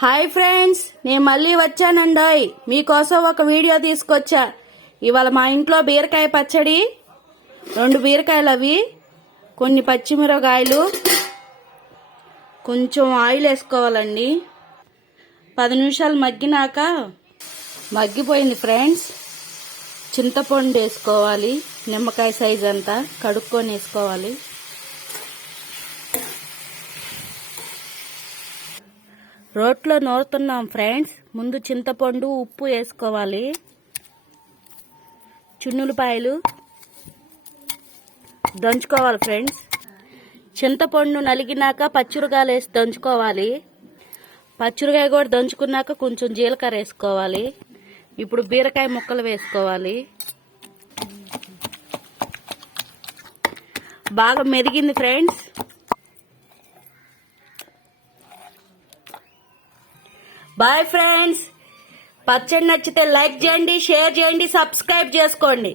Hi friends, నేను మళ్ళీ వచ్చానండోయ్. మీకోసం ఒక వీడియో తీసుకొచ్చా. ఇవాళ మా ఇంట్లో బీరకాయ పచ్చడి, 2 బీరకాయలు, అవి కొన్ని పచ్చిమిరపకాయలు, కొంచెం ఆయిల్ వేసుకోవాలండి. 10 నిమిషాలు మగ్గినాక, మగ్గిపోయింది ఫ్రెండ్స్, చింతపండు వేసుకోవాలి. నిమ్మకాయ సైజ్ అంతా కడుక్కొని వేసుకోవాలి. రోట్లో నూరుతున్నాం ఫ్రెండ్స్. ముందు చింతపండు, ఉప్పు వేసుకోవాలి. చున్నులపాయలు దంచుకోవాలి ఫ్రెండ్స్. చింతపండు నలిగినాక పచ్చిమిరపకాయలు వేసి దంచుకోవాలి. పచ్చిమిరపకాయ కూడా దంచుకున్నాక కొంచెం జీలకర్ర వేసుకోవాలి. ఇప్పుడు బీరకాయ ముక్కలు వేసుకోవాలి. బాగా మెరిగింది ఫ్రెండ్స్. Bye friends. పచ్చడి నచ్చితే లైక్ చేయండి, షేర్ చేయండి, సబ్స్క్రైబ్ చేసుకోండి.